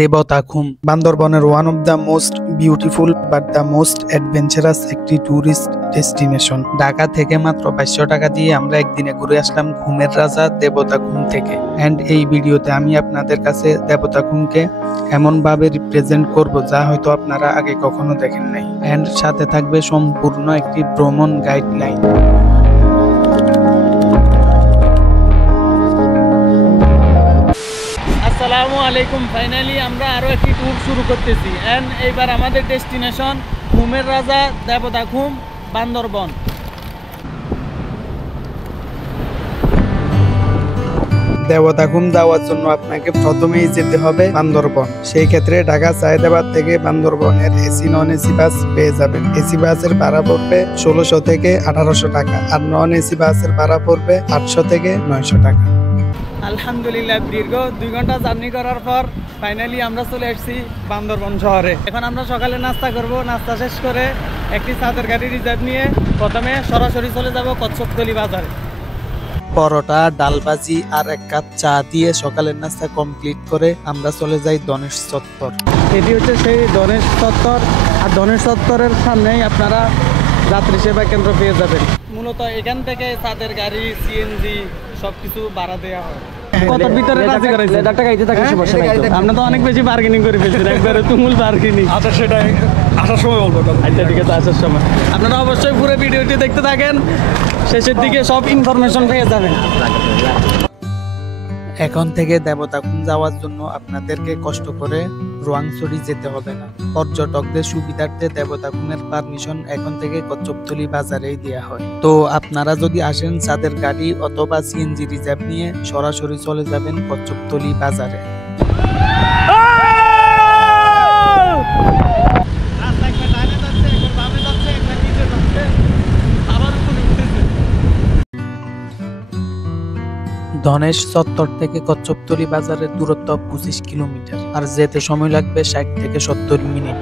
দেবতাখুম বান্দরবনের one of the most beautiful but the most adventurous একটি tourist destination. Dhaka থেকে মাত্র 500 টাকা দিয়ে আমরা একদিনে ঘুরে আসলাম ঘুমের রাজা দেবতাখুম থেকে। অ্যান্ড এই ভিডিওতে আমি আপনাদের কাছে দেবতাখুমকে এমন ভাবে রিপ্রেজেন্ট করব যা হয়তো আপনারা আগে কখনো দেখেন নাই। অ্যান্ড সাথে থাকবে সম্পূর্ণ একটি ভ্রমণ গাইডলাইন। আসসালামু আলাইকুম। ফাইনালি আমরা আরো একটি ট্যুর শুরু করতেছি। এন্ড এইবার আমাদের ডেস্টিনেশন ঘুমের রাজা দেবতাখুম, বান্দরবন। দেবতাখুম যাওয়ার জন্য আপনাকে প্রথমেই যেতে হবে বান্দরবন। সেই ক্ষেত্রে ঢাকা সায়েদাবাদ থেকে বান্দরবনের এসি নন এসি বাস পেয়ে যাবেন। এসি বাসের ভাড়া পড়বে 1600 থেকে 1800 টাকা, আর নন এসি বাসের ভাড়া পড়বে 800 থেকে 900 টাকা। আলহামদুলিল্লাহ, দীর্ঘ 2 ঘন্টা জার্নি করার পর ফাইনালি আমরা চলে এসেছি বান্দরবন শহরে। এখন আমরা সকালে নাস্তা করব। নাস্তা শেষ করে একটি চাঁদের গাড়ি রিজার্ভ নিয়ে প্রথমে সরাসরি চলে যাব কচ্ছপতলি বাজারে। পরোটা, ডালবাজি আর 1 কাপ চা দিয়ে সকালের নাস্তা কমপ্লিট করে আমরা চলে যাই ধনেশ চত্বর। এটি হচ্ছে সেই ধনেশ চত্বর, আর ধনেশ চত্বরের সামনেই আপনারা যাত্রী সেবা কেন্দ্র পেয়ে যাবেন। মূলত এখান থেকে তাদের গাড়ি, সিএনজি সবকিছু ভাড়া দেওয়া হয়। কত ভিতরে রাজি করাইছে? আমরা তো অনেক বেশি বার্গেনিং করে ফেলছি, একবারে তুমুল বার্গেনিং। আচ্ছা, সেটাই আসার সময় বলবো। আচ্ছা, ঠিক আছে, আসার সময় আপনারা অবশ্যই পুরো ভিডিওটি দেখতে থাকেন, শেষের দিকে সব ইনফরমেশন পেয়ে যাবেন। এখন থেকে দেবতাখুম যাওয়ার জন্য আপনাদেরকে কষ্ট করে রোয়াংছড়ি যেতে হবে না। পর্যটকদের সুবিধার্থে দেবতাখুমের পারমিশন এখন থেকে কচ্ছপতলি বাজারেই দেওয়া হয়। তো আপনারা যদি আসেন তাদের গাড়ি অথবা সিএনজি রিজার্ভ নিয়ে সরাসরি চলে যাবেন কচ্ছপতলি বাজারে। ধনেশ চত্বর থেকে কচ্ছপতলি বাজারের দূরত্ব 25 কিলোমিটার, আর যেতে সময় লাগবে 60 থেকে 70 মিনিট।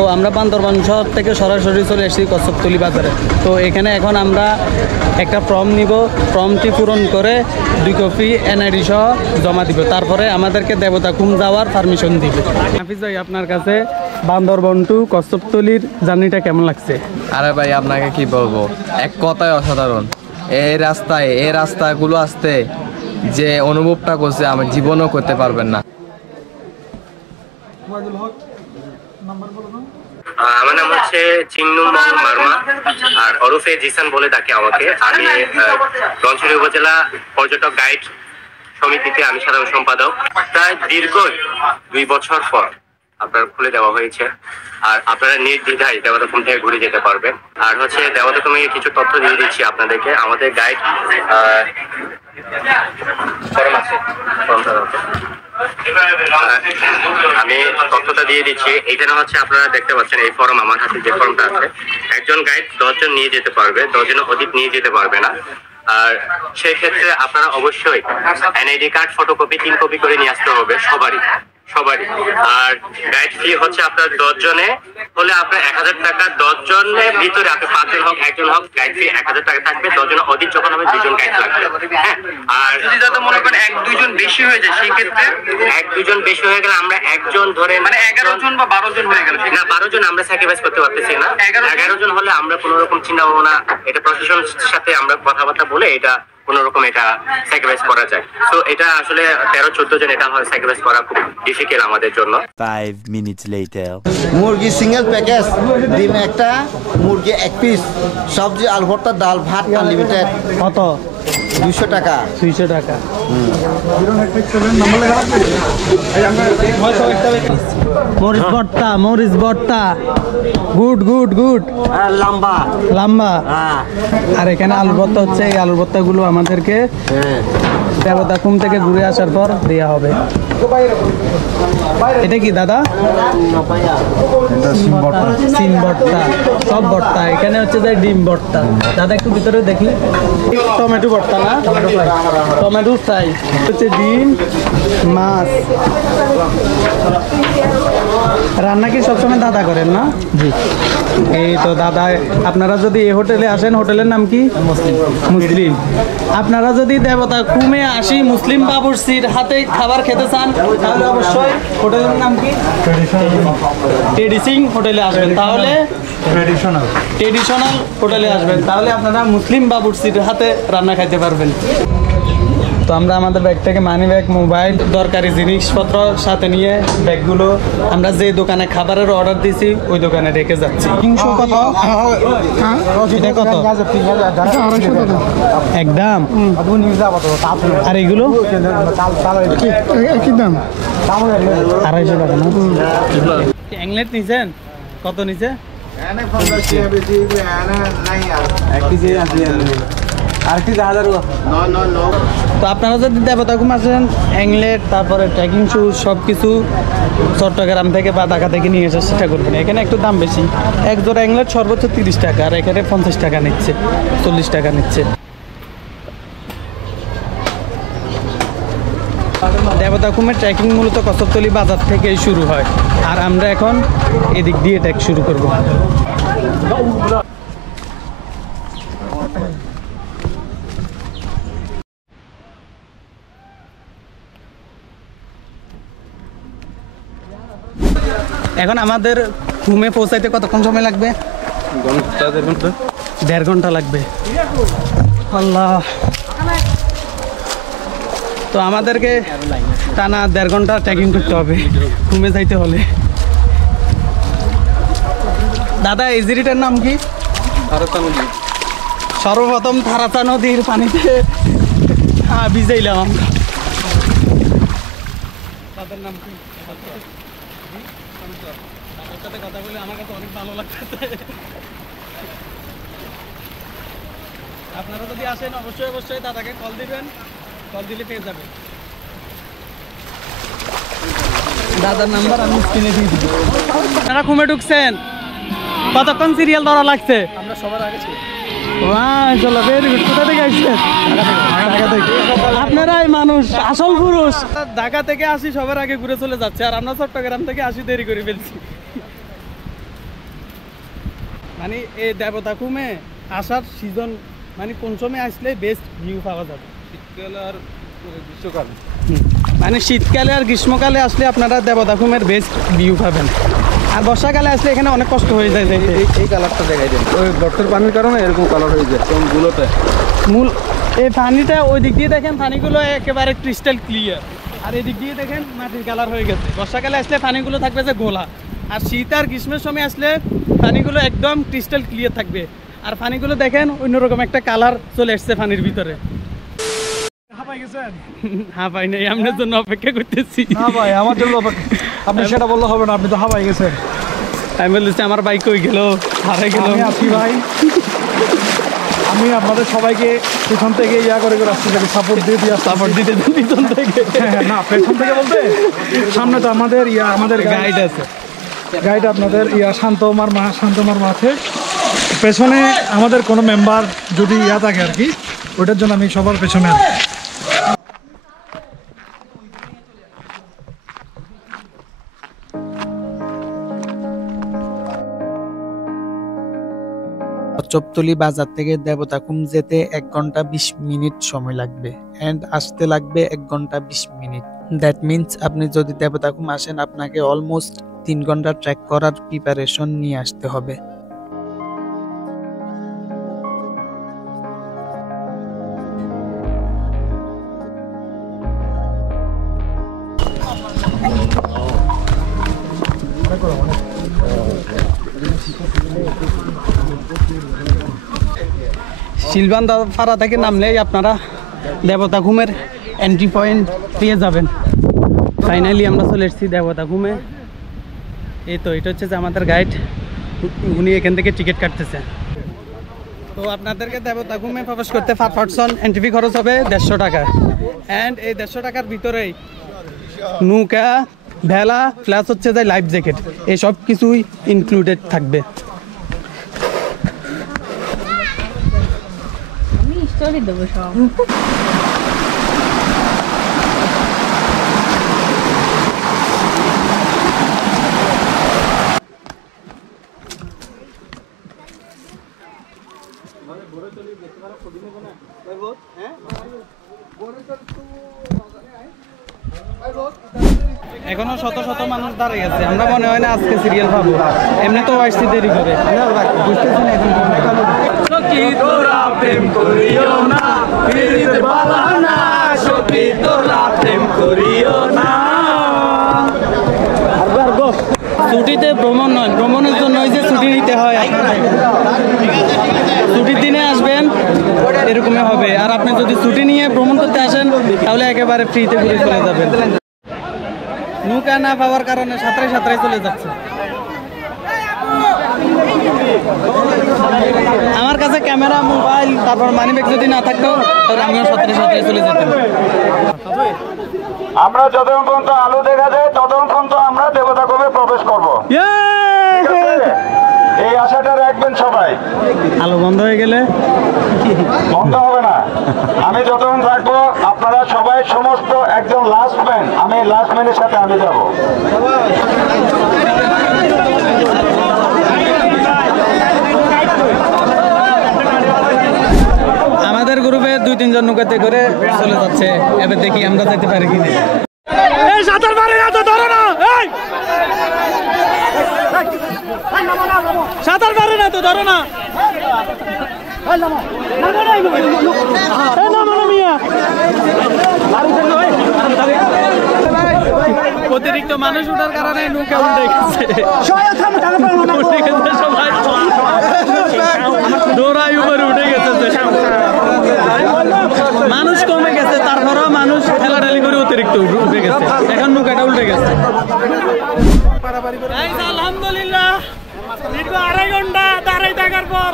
তো আমরা বান্দরবান শহর থেকে সরাসরি চলে এসেছি কচ্ছপতলি বাজারে। তো এখানে এখন আমরা একটা ফর্ম নিব। ফর্মটি পূরণ করে 2 কপি এনআইডি সহ জমা দিব। তারপরে আমাদেরকে দেবতাখুম যাওয়ার পারমিশন দিবে। হাফিজ ভাই, আপনার কাছে বান্দরবন টু কচ্ছপতলির জার্নিটা কেমন লাগছে? আরে ভাই, আপনাকে কি বলবো, এক কথায় অসাধারণ। এই রাস্তাগুলো আসতে যে অনুভবটা করছে আমার জীবনও করতে পারবেন না। আমার নাম হচ্ছে চিন্নু মার্মা, আর ওরফে জিসান বলে ডাকে আমাকে। আমি রংছড়ি উপজেলা পর্যটক গাইড সমিতিতে আমি সাধারণ সম্পাদক। প্রায় দীর্ঘ 2 বছর পর আপনার খুলে দেওয়া হয়েছে, আর আপনারা নির্দ্বিধায় দেবতাখুম থেকে ঘুরে যেতে পারবেন। আর হচ্ছে দেবতাখুমে কিছু তথ্য দিয়ে দিচ্ছি আপনাদেরকে। আমাদের গাইড আমি তথ্যটা দিয়ে দিচ্ছি। এখানে হচ্ছে আপনারা দেখতে পাচ্ছেন এই ফর্ম, আমার হাতে যে ফর্মটা আছে, একজন গাইড 10 জন নিয়ে যেতে পারবে, 10 জনের অধিক নিয়ে যেতে পারবে না। আর সেই ক্ষেত্রে আপনারা অবশ্যই এনআইডি কার্ড ফটোকপি 3 কপি করে নিয়ে আসতে হবে সবারই। আর গাইড ফি হচ্ছে আপনার 10 জনে হলে আপনার 1000 টাকা। 10 জনের ভিতরে আপনি 5 জন হোক 1 জন হোক, গাইড ফি 1000 টাকা থাকবে। 10 জনের অধিক যখন হবে 2 জন গাইড লাগবে। হ্যাঁ, আর যদি যাতে মনে করেন 1-2 জন বেশি হয়ে যায়, সেই ক্ষেত্রে 1-2 জন বেশি হয়ে গেলে আমরা 1 জন ধরে, মানে 11 জন বা 12 জন হয়ে গেল না, 12 জন আমরা স্যাক্রিফাইস করতে পারতেছি না। 11 জন হলে আমরা কোনো রকম চিন্তা ভাবনা, এটা প্রশাসনের সাথে আমরা কথাবার্তা বলে এটা কোন রকম এটা স্যাক্রিফাইস করা যায়। তো এটা আসলে 13-14 জন এটা হয় স্যাক্রিফাইস করা খুব ডিফিকাল্ট আমাদের জন্য। 5 minutes later. মুরগি সিঙ্গেল প্যাকেজ, ডিম একটা, মুরগি 1 পিস, সবজি, আলু ভর্তা, ডাল ভাত আনলিমিটেড। কত? 200 টাকা। 200 টাকা। মরিচ ভর্তা, গুড। লম্বা। আর এখানে আলু ভর্তা হচ্ছে, এই আলু ভর্তা গুলো আমাদেরকে দেবতা ঘুম থেকে ঘুরে আসার পর দেয়া হবে। এটা কি দাদা? সিম ভর্তা, সব ভর্তা। এখানে হচ্ছে যে ডিম ভর্তা। দাদা একটু ভিতরে দেখি। টমেটো ভর্তা না, টমেটো ফ্রাই হচ্ছে, ডিম, মাছ। রান্না কি সবসময় দাদা করেন না? জি। এই তো দাদা, আপনারা যদি এই হোটেলে আসেন, হোটেলের নাম কি? মুসলিম। আপনারা যদি দেবতা ঘুমে আসি মুসলিম বাবুর্চির হাতে খাবার খেতে চান তাহলে অবশ্যই হোটেলের নাম কি? ট্রেডিশন হোটেলে আসবেন। তাহলে ট্রেডিশনাল হোটেলে আসবেন, তাহলে আপনারা মুসলিম বাবুর্চির হাতে রান্না খাইতে পারবেন। তো আমরা আমাদের ব্যাগ থেকে মানি ব্যাগ, মোবাইল, দরকারি জিনিসপত্র সাথে নিয়ে ব্যাগগুলো আমরা যে দোকানে খাবারের অর্ডার দিয়েছি ওই দোকানে রেখে যাচ্ছি। 300 কত? এটা কত? একদম। আর এগুলো কি দাম? 250 টাকা না? অ্যাংলেট নিছেন? কত নিছে? তো আপনারা যদি দেবতা ঘুম আসেন, অ্যাংলেট, তারপরে ট্রেকিং শুজ সব কিছু চট্টগ্রাম থেকে বা ঢাকা থেকে নিয়ে আসার চেষ্টা করবেন। এখানে একটু দাম বেশি। এক জোড়া অ্যাংলেট সর্বোচ্চ 30 টাকা, আর এখানে 50 টাকা নিচ্ছে, 40 টাকা নিচ্ছে। দেবতা ঘুমের ট্রেকিং মূলত কসবতলী বাজার থেকেই শুরু হয়, আর আমরা এখন এদিক দিয়ে ট্রেক শুরু করব। এখন আমাদের ঘুমে পৌঁছাইতে কতক্ষণ সময় লাগবে? দেড় ঘন্টা লাগবে। আল্লাহ, তো আমাদেরকে টানা 1.5 ঘন্টা ট্রেকিং করতে হবে ঘুমে যাইতে হলে। দাদা, এই জিরিটার নাম কি? সর্বপ্রথম থারাচা নদীর পানিতে ভিজাইলাম আমরা। তাদের নাম কি? তাদের সাথে কথা বলে আমার কাছে অনেক ভালো লাগছে। আপনারা যদি আসেন অবশ্যই অবশ্যই দাদাকে কল দিবেন, কল দিলে পেয়ে যাবেন। দাদার নাম্বার আমি স্ক্রিনে দিয়ে দিব। আপনারা ঘুমে ঢুকছেন, কতক্ষণ সিরিয়াল ধরা লাগছে? আমরা সবার আগে ছিল। চলো, ভেরি গুড। কোথা থেকে আসছেন? আপনারাই মানুষ, আসল পুরুষ। ঢাকা থেকে আসি সবার আগে ঘুরে চলে যাচ্ছে, আর আমরা চট্টগ্রাম থেকে আসি দেরি করে ফেলছি। মানে এই দেবতা ঘুমে আসার সিজন, মানে কোন সময় আসলে বেস্ট ভিউ পাওয়া যাবে? শীতকালে আর গ্রীষ্মকালে। মানে শীতকালে আর গ্রীষ্মকালে আসলে আপনারা দেবতা ঘুমের বেস্ট ভিউ পাবেন। আর বর্ষাকালে আসলে এখানে অনেক কষ্ট হয়ে যায়। এই কালারটা দেখাই দেন, ওই গর্তের পানির কারণে এরকম কালার হয়ে যায় কোনগুলোতে। মূল এই পানিটা ওই দিক দিয়ে দেখেন, পানিগুলো একেবারে ক্রিস্টাল ক্লিয়ার, আর এদিক দিয়ে দেখেন মাটির কালার হয়ে গেছে। বর্ষাকালে আসলে পানিগুলো থাকবে যে গোলা, আর শীত আর গ্রীষ্মের সময় আসলে পানিগুলো একদম ক্রিস্টাল ক্লিয়ার থাকবে। আর পানিগুলো দেখেন অন্যরকম একটা কালার চলে আসছে পানির ভিতরে। হ্যাঁ ভাই, নেই, আপনার জন্য অপেক্ষা করতেছি। না ভাই, আমার জন্য আপনি সেটা বললে হবে না, আপনি তো হাবাই গেছেন। আমি বলতেছি আমার বাইক কই গেল, হারাই গেল। আমি আছি ভাই, আমি আপনাদের সবাইকে পেছন থেকে করে আসছি, সাপোর্ট দিয়ে সাপোর্ট দিতে পিছন থেকে। না, পেছন থেকে বলতে সামনে তো আমাদের আমাদের গাইড আছে, গাইড আপনাদের শান্তমার মা আছে। পেছনে আমাদের কোনো মেম্বার যদি থাকে আর কি, ওটার জন্য আমি সবার পেছনে আছি। কচ্ছপতলী বাজার থেকে দেবতাখুম যেতে 1 ঘন্টা 20 মিনিট সময় লাগবে, এন্ড আসতে লাগবে 1 ঘন্টা 20 মিনিট। দ্যাট মিনস আপনি যদি দেবতাখুম আসেন, আপনাকে অলমোস্ট 3 ঘন্টা ট্রেক করার প্রিপারেশন নিয়ে আসতে হবে। শিলবান্ধাপাড়া থেকে নামলেই আপনারা দেবতাখুমের এন্ট্রি পয়েন্ট পেয়ে যাবেন। ফাইনালি আমরা চলে এসেছি দেবতাখুমে। এই তো এটা হচ্ছে যে আমাদের গাইড, উনি এখান থেকে টিকিট কাটতেছে। তো আপনাদেরকে দেবতা ঘুমে প্রবেশ করতে পার পারসন এন্ট্রি খরচ হবে 150 টাকা। অ্যান্ড এই 150 টাকার ভিতরেই নৌকা, ভেলা প্লাস হচ্ছে যে লাইফ জ্যাকেট, এই সব কিছুই ইনক্লুডেড থাকবে। আমি স্টোরি দেবো সব। এখনো শত শত মানুষ দাঁড়িয়ে আছে, আমরা মনে হয় না আজকে সিরিয়াল পাবো, এমনি তো আসছি দেরি করে, বুঝতেছি না এখন সখী তোরা প্রেম করিও না, ফিরিতে বালা না, সখী তোরা প্রেম করিও না। ছুটিতে ভ্রমণ নয়, ভ্রমণের জন্য যে ছুটি নিতে হয়, ছুটির দিনে আসবেন এরকমই হবে। আর আপনি যদি ছুটি নিয়ে ভ্রমণ করতে আসেন তাহলে একেবারে ফ্রিতে ঘুরে চলে যাবেন। নৌকা না পাওয়ার কারণে সাঁতরাই সাঁতরাই চলে যাচ্ছে। আমার কাছে ক্যামেরা, মোবাইল, তারপর মানিব্যাগ যদি না থাকতো তাহলে আমিও সাঁতরাই সাঁতরাই চলে যেতাম। আমরা যতক্ষণ পর্যন্ত আলো দেখা যায় ততক্ষণ পর্যন্ত আমরা দেবতা কবে প্রবেশ করবো, এই আশাটা রাখবেন সবাই। আলো বন্ধ হয়ে গেলে বন্ধ হবে না, আমি যতক্ষণ থাকবো আপনারা সবাই সমস্ত একজন লাস্ট ম্যান, আমি লাস্ট ম্যানের সাথে আমি যাব। আমাদের গ্রুপে 2-3 জন নৌকাতে করে চলে যাচ্ছে, এবার দেখি আমরা যেতে পারি কিনা। সাঁতার পারে না তো ধরো না, সাঁতার পারে না তো ধরো না। অতিরিক্ত মানুষ উঠার কারণে নৌকা উল্টে গেছে, সবাই দৌড়াই উপরে উঠে গেছে। মানুষ কমে গেছে, তারপরেও মানুষ ঠেলাঠালি করে অতিরিক্ত উঠে গেছে, এখন নৌকাটা উল্টে গেছে। আলহামদুলিল্লাহ দীর্ঘ 2.5 ঘন্টা দাঁড়াই থাকার পর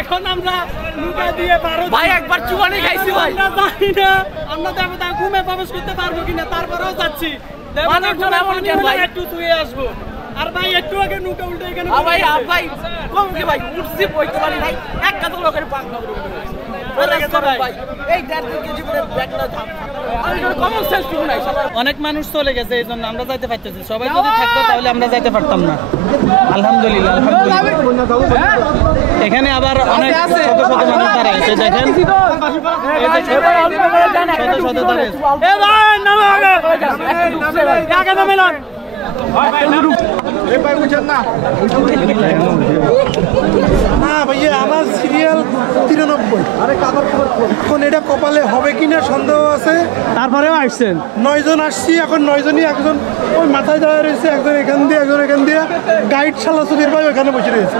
এখন আমরা নৌকা দিয়ে ভাই একবার চুয়ানি খাইছি ভাই, জানি না আমরা দেবতা ঘুমে প্রবেশ করতে পারবো কিনা, তারপরেও যাচ্ছি একটু ধুয়ে আসবো। আর ভাই একটু আগে নৌকা উল্টে এখানে ভাই ভাই কম কি ভাই উঠছি বইতে পারি ভাই, এক কাজ লোকের পাঙ্গা অনেক মানুষ চলে গেছে, এই জন্য আমরা যাইতে পারতেছি। সবাই যদি থাকতো তাহলে আমরা যাইতে পারতাম না। আলহামদুলিল্লাহ, আলহামদুলিল্লাহ। এখানে আবার অনেক শত শত মানুষ দাঁড়াইছে, দেখেন শত শত দাঁড়িয়েছে। না ভাইয়া, আমার সিরিয়াল 93, এখন এটা কপালে হবে কিনা সন্দেহ আছে। তারপরেও আসছেন 9 জন আসছি, এখন 9 জনই একজন ওই মাথায় দাঁড়িয়ে রয়েছে, একজন এখান দিয়ে, একজন এখান দিয়ে। গাইড শালা সুধীর ভাই ওখানে বসে রয়েছে,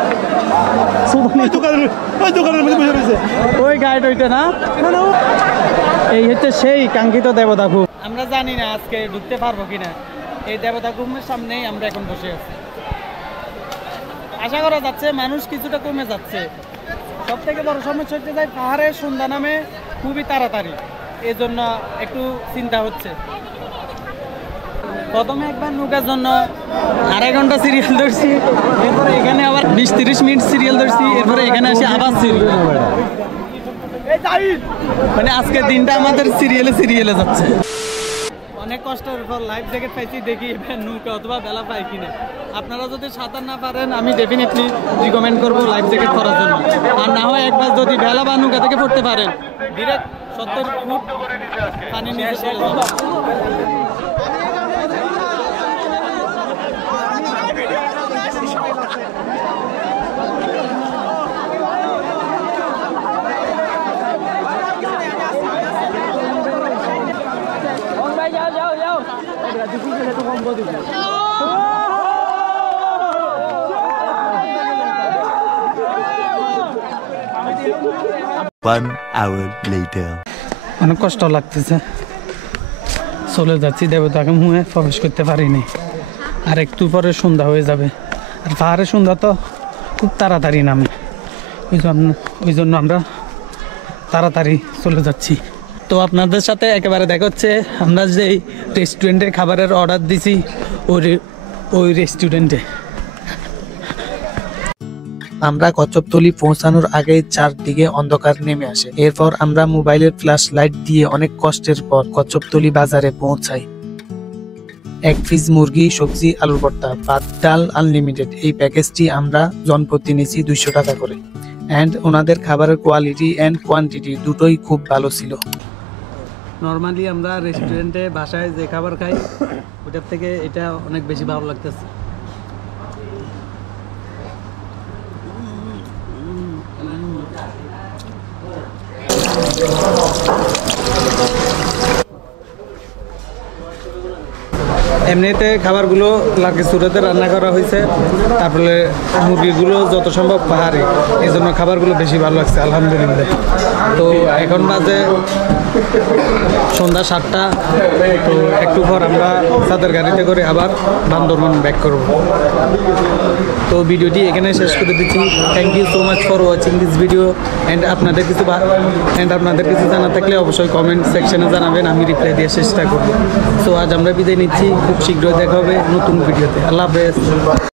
ওই দোকানের মধ্যে বসে রয়েছে। ওই গাইড ওইটা না, এই হচ্ছে সেই কাঙ্ক্ষিত দেবতা খুব। আমরা জানি না আজকে ঢুকতে পারবো কিনা, এই দেবতা কুমের সামনেই আমরা এখন বসে আছি। আশা করা যাচ্ছে মানুষ কিছুটা কমে যাচ্ছে। সব থেকে বড় সমস্যা হচ্ছে যে পাহাড়ের সন্ধ্যা নামে খুবই তাড়াতাড়ি, এই জন্য একটু চিন্তা হচ্ছে। প্রথমে একবার নৌকার জন্য 2.5 ঘন্টা সিরিয়াল ধরছি, এরপরে এখানে আবার 20-30 মিনিট সিরিয়াল ধরছি, এরপরে এখানে আসি আবার সিরিয়াল। মানে আজকের দিনটা আমাদের সিরিয়ালে যাচ্ছে। অনেক কষ্টের পর লাইফ জ্যাকেট পাইছি, দেখি নৌকা অথবা বেলা পাই কিনা। আপনারা যদি সাঁতার না পারেন আমি ডেফিনেটলি রিকমেন্ড করবো লাইফ জ্যাকেট পরার জন্য। আর না হয় একবার যদি বেলা বা নৌকা থেকে পড়তে পারেন, ডিরেক্ট 70 ফুট পানি নিচে চলে যাবে। One hour later. অনেক কষ্ট লাগতেছে, চলে যাচ্ছি, দেবতাকে মুহে প্রবেশ করতে পারিনি। আর একটু পরে সন্ধ্যা হয়ে যাবে, আর পাহাড়ের সন্ধ্যা তো খুব তাড়াতাড়ি নামে, ওই জন্য আমরা তাড়াতাড়ি চলে যাচ্ছি। তো আপনাদের সাথে একেবারে দেখা হচ্ছে আমরা যেই রেস্টুরেন্টে খাবারের অর্ডার দিছি ওই রেস্টুরেন্টে। আমরা কচ্ছপতলি পৌঁছানোর আগে চারদিকে অন্ধকার নেমে আসে। এরপর আমরা মোবাইলের ফ্ল্যাশ লাইট দিয়ে অনেক কষ্টের পর কচ্ছপতলি বাজারে পৌঁছাই। 1 পিস মুরগি, সবজি, আলুর ভর্তা, ভাত, ডাল আনলিমিটেড এই প্যাকেজটি আমরা জনপ্রতি নিয়েছি 200 টাকা করে। অ্যান্ড ওনাদের খাবারের কোয়ালিটি অ্যান্ড কোয়ান্টিটি দুটোই খুব ভালো ছিল। নর্মালি আমরা রেস্টুরেন্টে বাসায় যে খাবার খাই ওটার থেকে এটা অনেক বেশি ভালো লাগতেছে। এমনিতে খাবারগুলো লাকি সুরাতে রান্না করা হয়েছে, তারপরে মুরগিগুলো যত সম্ভব পাহাড়ি, এই জন্য খাবারগুলো বেশি ভালো লাগছে আলহামদুলিল্লাহ। তো এখন বাজে সন্ধ্যা 7টা। তো একটু পর আমরা তাদের গাড়িতে করে আবার বান্দরবান ব্যাক করব। তো ভিডিওটি এখানে শেষ করে দিচ্ছি। Thank you so much for watching this video. And আপনাদের কিছু জানা থাকলে অবশ্যই কমেন্ট সেকশনে জানাবেন, আমি রিপ্লাই দেওয়ার চেষ্টা করব। সো আজ আমরা বিদায় নিচ্ছি, খুব শীঘ্রই দেখা হবে নতুন ভিডিওতে। আল্লাহ হাফেজ।